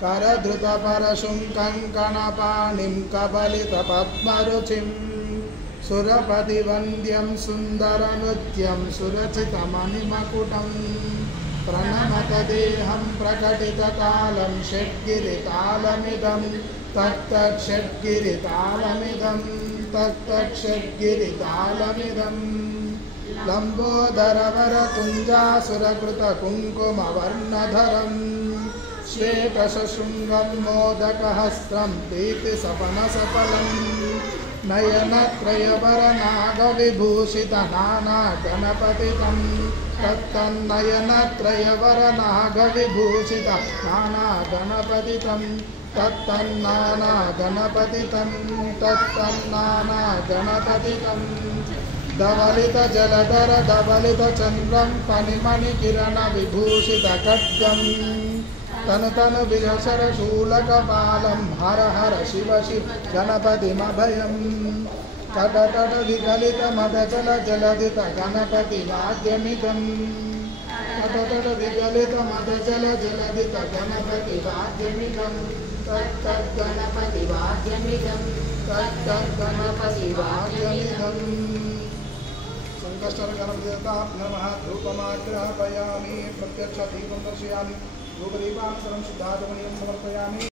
करधृतपरशुं कङ्कणपाणिं कबलितपद्मरुचिं सुरपतिवन्द्यं सुन्दरनृत्यं सुरचितमणिमकुटं प्रणमत देहं प्रकटिततालं षड्गिरितालमिदं तत्तत्षड्गिरितालमिदं तत्तत्षड्गिरितालमिदं लम्बोदरवरकुञ्जासुरकृतकुङ्कुमवर्णधरं श्वेतशशृङ्गं मोदकहस्त्रं प्रीतिसपनसफलं नयनत्रयवरनागविभूषितनानागणपतितं तत्तन्नयनत्रयवरनागविभूषितनानागणपतितं तत्तन्नानागणपतितं तत्तन्नानागणपतितं धवलितजलधर धवलितचन्द्रं फणिमणिकिरणविभूषितखड्गं तनु तनु विजशरशूलकपालं हर हर शिव शिव गणपतिमभयं तटतट विगलितमदचल जलधित गणपतिवाद्यमिदं तटतट विगलितमदचल जलधित गणपतिवाद्यमिदं तत्तद्गणपतिवाद्यमिदं तत्तद्गणपतिवाद्यमिदं संकष्टर गणपतिदेवताभ्यो नमः धूपमाग्रापयामि प्रत्यक्षदीपं दर्शयामि धूपदीपानन्तरं शुद्धाचमनीयं समर्पयामि।